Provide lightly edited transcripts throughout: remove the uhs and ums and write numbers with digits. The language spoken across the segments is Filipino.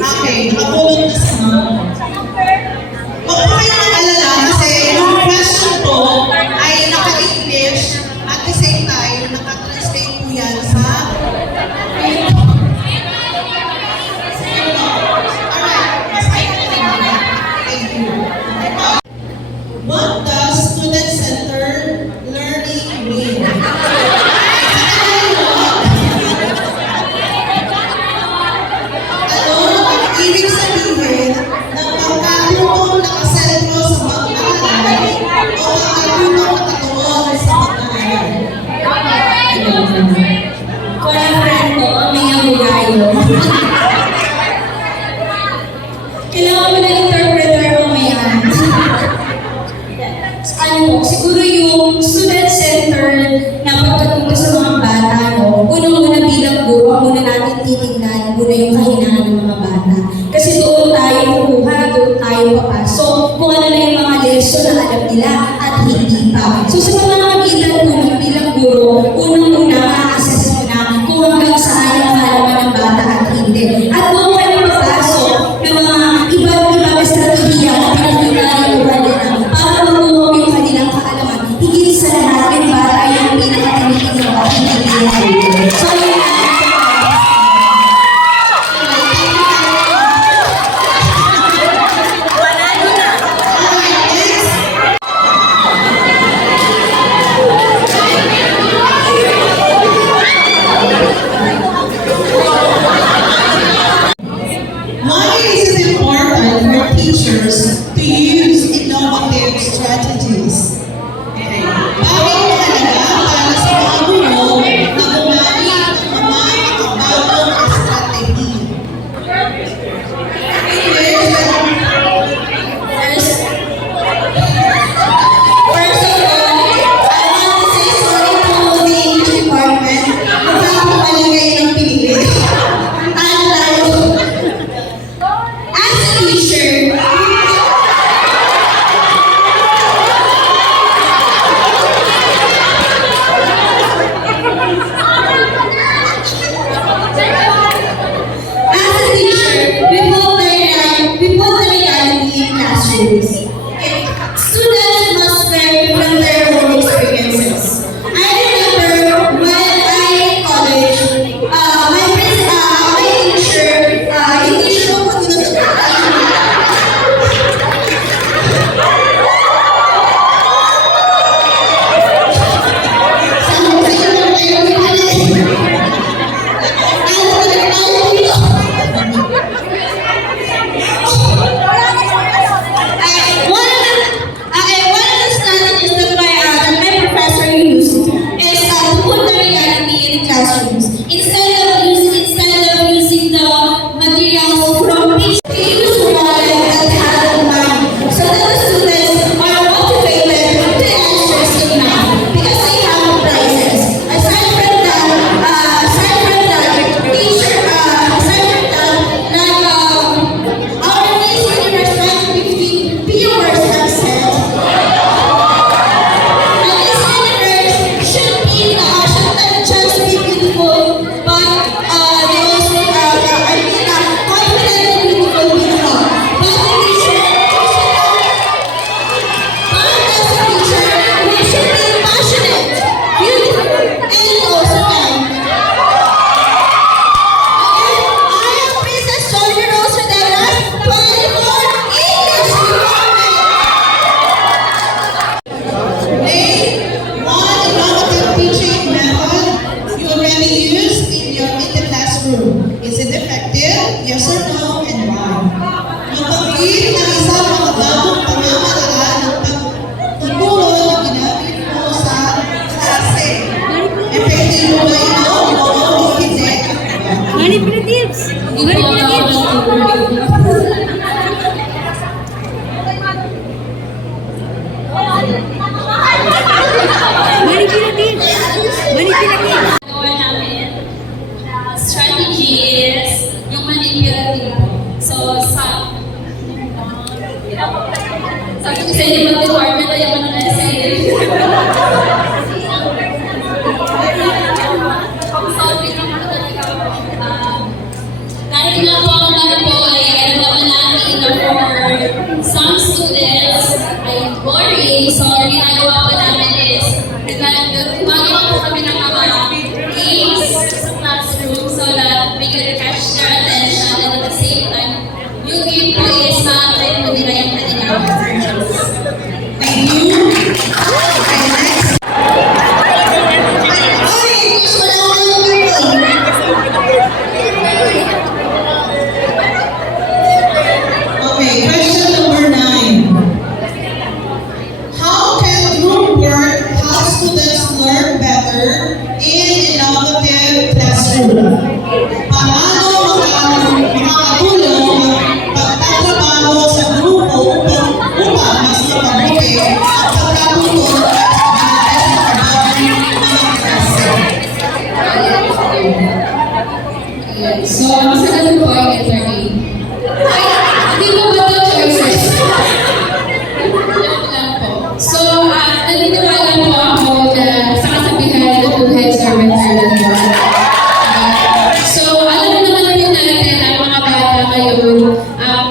Okay, nakapulot na sa mga. Huwag po kayong mag-alala kasi yung question po ay naka-English at the same time, naka-translate po yan sa what does student-centered learning mean? Ibig sabihin ng pagkatutong nakasentro sa pag-aaral o pagkatutong nakatuon sa pag-aaral. Kaya friend ko, may abugayo. Kailangan mo na interpreter mo mayan. Siguro yung student-centered na pagkatuto sa mga bata, no? Unang-una bilang guro, ang muna natin titignan muna yung kahinaan ng mga bata. Kasi doon tayo kukuha, doon tayo papasok, kung ano na yung mga lesson na alam nila at hindi pa. So sa mga magitan po ng bilang guro, unang-una ma-assess mo na kung hanggang saan yung kaalaman ng bata at hindi. At doon ka na papasok ng mga iba't-ibang estratehiya na pinagkakalimuhan nila para makuha mo yung kanilang kaalaman. Higit sa lahat, yung bata yung pinakatinitin mo at hindi nila. So yun na. ginagawa po namin is, gumagawa po kami ng mga games sa classroom so that we can catch their attention and at the same time, yung game po is ma-apply po nila yung kanilang versions. Thank you. Okay, next. Ay, gusto ko lang Okay, question number 9. How can group work help students learn better in innovative classroom? Paano makakatulong ang pagtatrabaho sa grupo upang mas mapabuti ang pagkatuto at mga klase? So, ang sagot po ay entertain. Ay, hindi mo ba ito choices? Joke lang po. So, naniniwala po ako na sa kasabihan na two heads are better than one. So, alam naman po natin ang mga bata ngayon.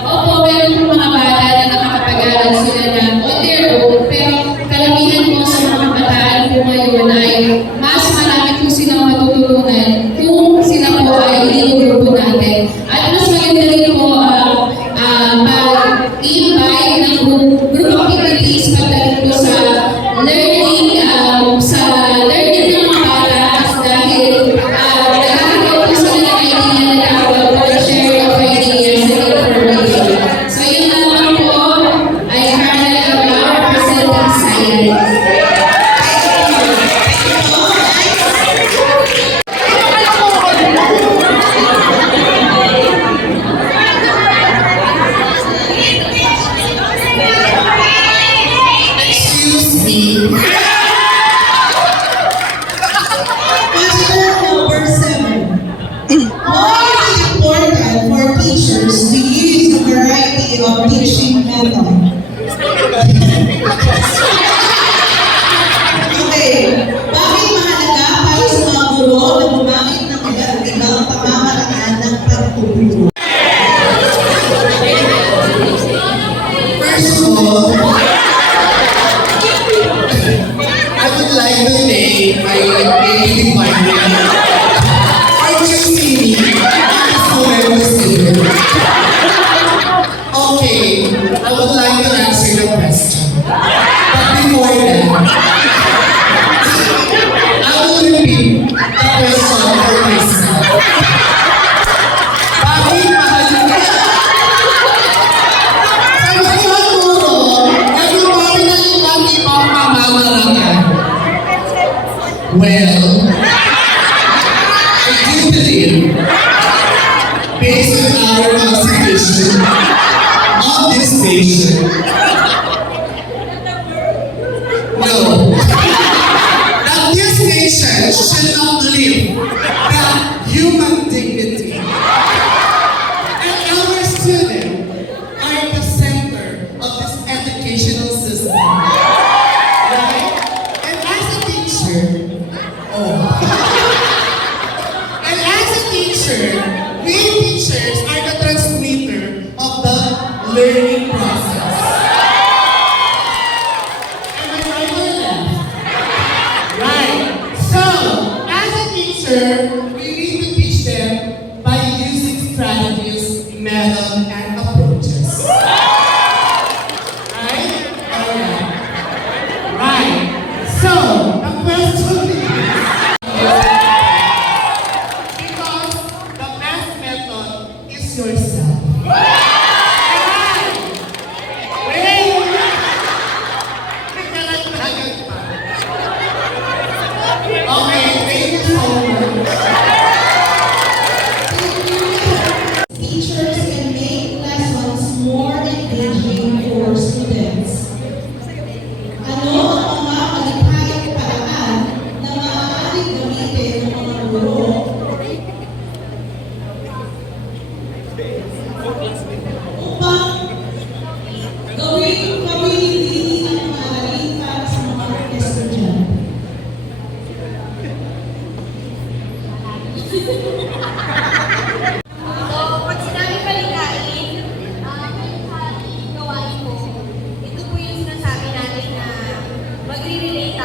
Opo, meron po mga bata na nakakapag-aral sila na on their own, pero karamihan po sa mga bataan po ngayon ay mas marami po silang matutulungan kung sila po ay inigrupo natin. At mas maganda rin po pag-i-invite ng group activities pagdating po sa learning ng mga bata dahil nagkakaroon po sila ng idea na tawag po sharing of ideas and information. So yun lamang po ay Carla Gabriel representing science. Excuse me. Question number 7. Why is it important for teachers to use a variety of teaching methods? Okay, bakit mahalaga para sa mga guro na gumamit ng iba't ibang pamamaraan ng pagtuturo? First of all, I would like to thank my native partner for choosing me as a member student. Okay, I would like to answer the question. But before that, I will repeat the question for myself. Bakit mahalaga? Sa mga guro, naglumabi ng iba't ibang pamamaraan. Well, I do believe, based on our constitution of this nation, no, that this nation should not live the human dignity. And our students are the center of this educational system. Right? And as a teacher, and as a teacher, we teachers are the transmitter of the learning process. Am I right or left? Right. So, as a teacher, we need to teach them by using strategies, method, and approaches. Right? Alright. Right. So, the question is, because the best method is yourself. Alright. Wait. Nagkalagdagan pa. Okay, thank you so much. Teachers can make lessons more engaging for students. Ano ang mga malikhaing paraan na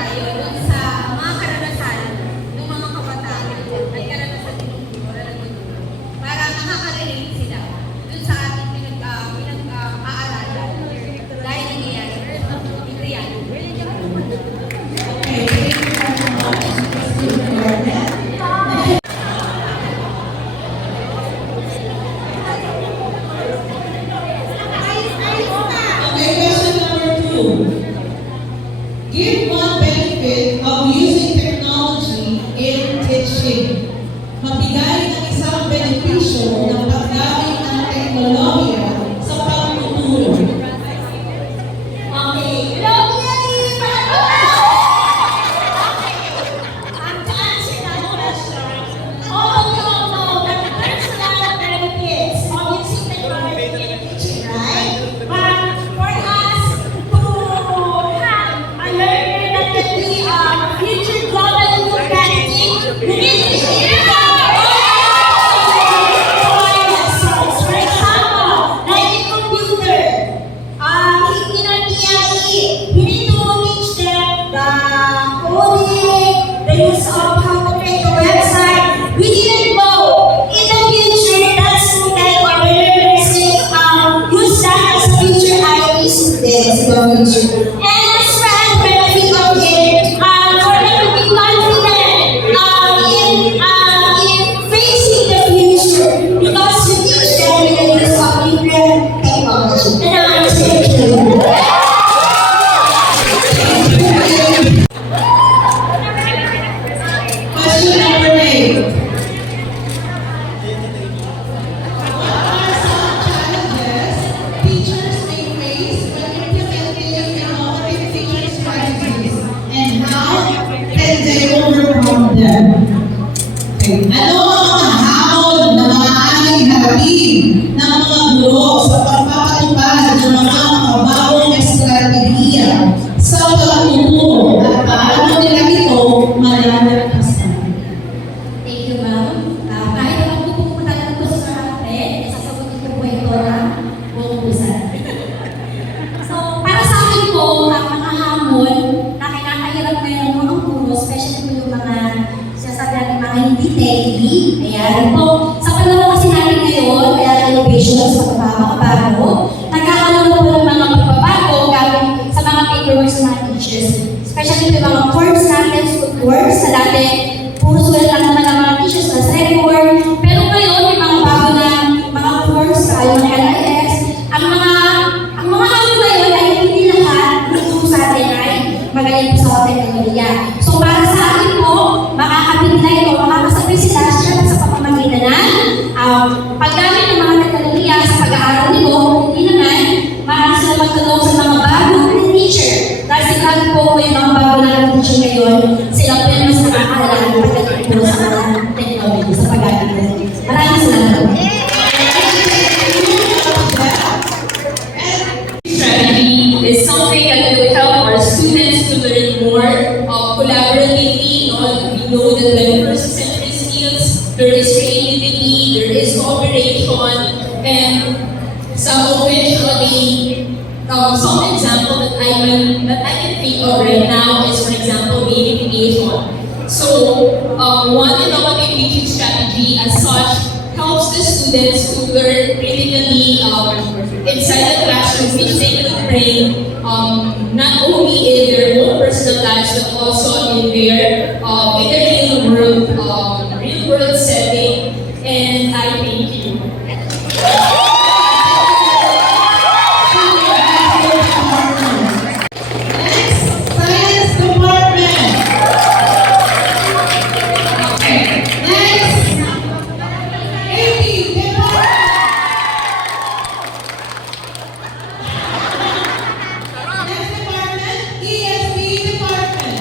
tayo dun sa mga karanasan ng mga kabataan at karanasan ng kultura na tuturo para nakaka-relate sila dun sa ating pinag-aaralan dahil nangyayari in reality. Okay, thank you so much, Ms. Bernadette. Okay, question number 2. Give one benefit of using technology in teaching. Magbigay ng isang benepisyo ng paggamit ng teknolohiya sa pagtuturo. Okay, hello, Yay! To answer that question, all of you all know that there's a lot of benefits of using technology in teaching, right? But for us to have a learner that can be a future global humanity, we need to share for example, like a computer, in our PLE, we need to teach them the coding, the use of how to create a website. We didn't know in the future that student or the learners will use that as a future IT students in the future. And as far as benefit of it, for them to be confident in facing the future because you teach them with the use of different technology. And I'm saying Question number 8. What are some challenges teachers may face when implementing innovative teaching strategies, and how can they overcome them? Okay. Ano ang mga hamon na maaaring harapin ng mga guro sa pagpapatupad ng mga makabagong estratehiya sa pagtuturo at paano nila ito malalagpasan? Thank you, ma'am. Kahit naman po pupunta lang po sa harapin, sasagutin ko po ito ang buong pusan. So, para sa akin po, ang mga hamon na kinakahirap ngayon ng mga guro, especially po yung mga sinasabi natin mga hindi techy, ayan po. Sa panahon kasi natin ngayon, kaya innovation sa pagbabago, nagkakaroon po ng mga pagbabago gamit sa mga paperworks ng mga teachers. Especially po yung mga forms natin, school forms, na dati puro sulat lang naman ng mga teachers na sa report. Pero ngayon, may mga bago na mga forms, yung mga LIS. Ang mga hamon ngayon ay hindi lahat dito sa atin ay magaling po sa teknolohiya. So para sa akin po, makakabit na ito, makakasabay sila siya sa pamamagitan ng paggamit ng mga teknolohiya sa pag-aaral nito, hindi naman maaari sila magtulong sa mga bagong teacher. Dahil sigurado po yung mga bago na teacher ngayon, sila po yung mas nakakaalam pagdating po sa mga technology, sa pag-aaral nito. Maraming salamat. Strategy is something that will help our students to learn more collaboratively. We know that 21st century skills, there is creativity, there is cooperation, and some of which some example that I can think of right now is, for example, gamification. So, one innovative teaching strategy as such helps the students to learn critically inside the classroom, which they could bring not only in their own personal lives but also in their real world setting. And I thank you. Next, Science Department. Okay. Next, AP Department. Next department, ESP Department.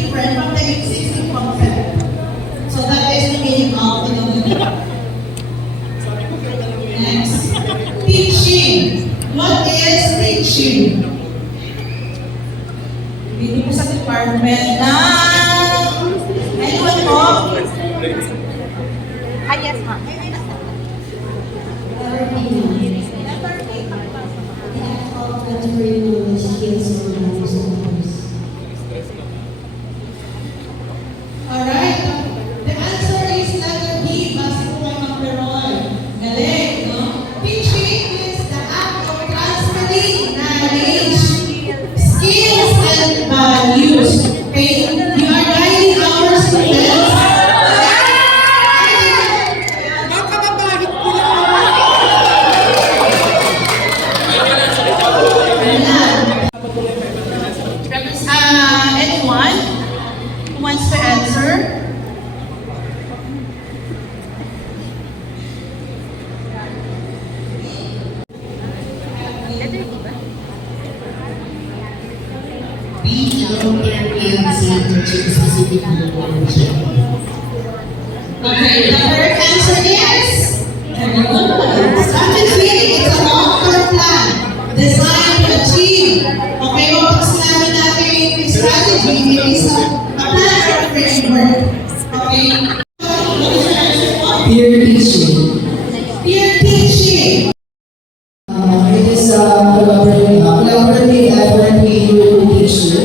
different from the existing concept. So that is the meaning of innovative. Next, teaching. What is teaching? Dito po sa department na anyone po? Yes, ma'am. Alright, the answer is letter B. Base po kay Ma'am Peroy. Galing, no? Teaching is the act of transferring knowledge, skills, and values. Okay? You are guiding our students. Anyone who wants to answer? Be open and scientific specific knowledge. Okay, the correct answer is strategy is a long-term plan designed to achieve. Okay, kapag sinabi natin strategy, it is a plan or framework. Okay? What is your answer po? Peer teaching. Peer teaching. It is a collaborative effort we do to teach you.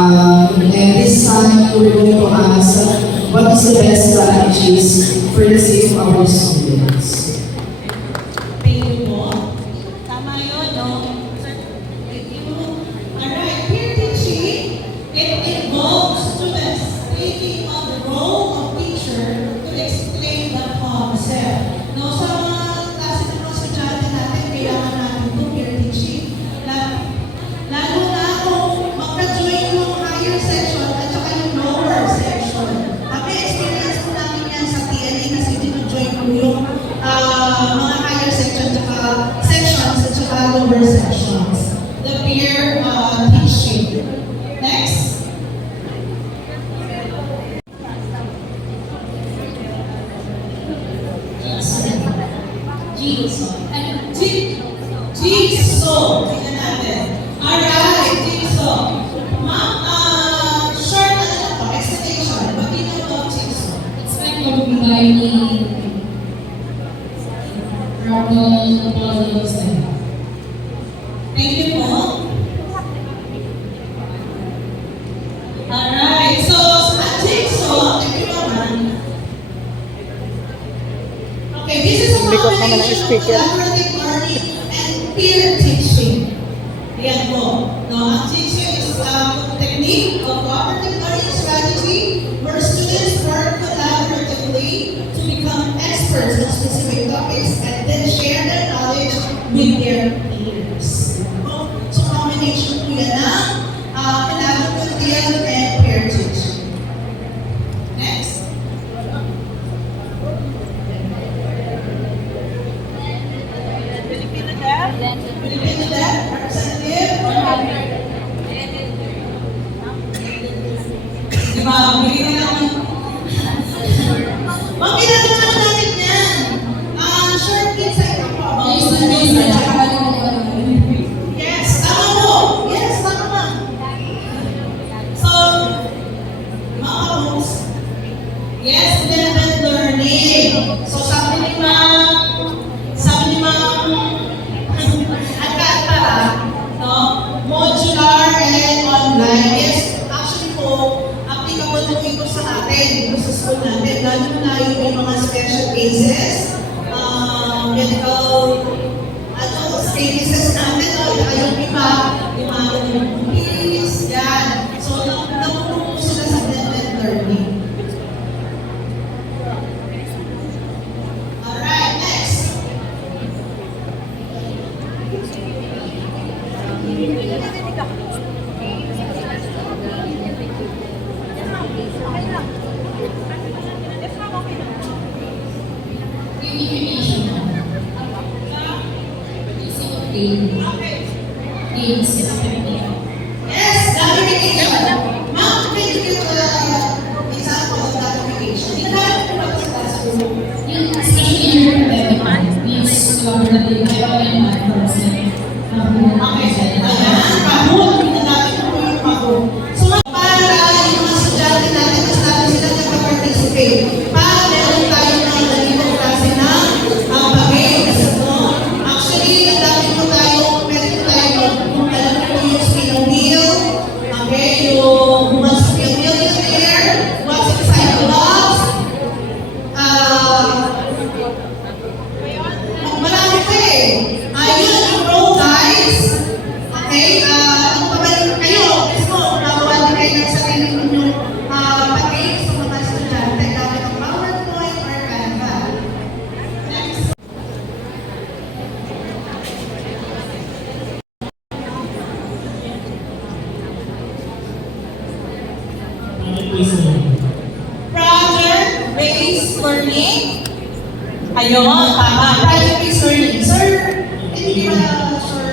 And this time we're going to ask what is the best strategies for the sake of our students. Thank you po. Tama yun, no? Thank you. Alright, peer teaching, it involves students taking on the role of teacher to explain the concept. No, sa mga klase ng mga estudyante natin, kailangan natin ito, peer teaching. Lalo na kung magka-join yung higher section at saka yung lower section. Kami, experience po namin yan sa TLE kasi dino-join po yung mga higher section at sections at saka lower sections. The peer teaching. Next. Jigsaw. Tingnan natin. Alright, jigsaw. Ma'am, short na lang po, explanation. What do you know about jigsaw? It's like combining rubble puzzles and Thank you po. Alright, so at jigsaw, thank you naman. Okay, this is a combination of collaborative learning and peer teaching. Ayan po. No, ang jigsaw is a technique of cooperative learning strategy where students work collaboratively to become experts in specific topics and then share their knowledge with their peers. So, combination po yan ng collaborative and peer teaching. Next. Filipino Dad, representative. Diba, bigyan na lang. Ma'am, ginagawa naman natin yan. Short kids ay Yes, tama po. Yes, tama. So, mga kabos, yes, independent learning. So, sabi ni Ma'am, at para, no, modular and online. Yes, actually po, applicable po ito sa atin, ito sa school natin. Lalo na yung mga special cases, medical, cases natin, o yung iba, yung mga ganun police, yan. So, napuno po sila sa blended learning. Alright, next. games is effective. Yes, Especially in your pandemic, we use collaborative development platforms like Okay, kahon, pinagdami ko yung kahon. So, para yung mga estudyante natin, mas natin sila nagpa-participate. Para meron tayo ng ganitong klase ng pag-games. No? Actually, ang dami po tayo, pwede po tayo kung alam ko yung spin of wheel, okay, yung what's the millionaire, what's inside the box, marami pa eh. Ayun, yung roll dice. Okay, ano pa ba yung kayo? Gusto, nagawa din kayo ng sarili ninyong pag-games sa mga estudyante gamit ang PowerPoint or Canva. Next. Project-based learning. Ayun, tama. Project-based learning. Sir, hindi ba sure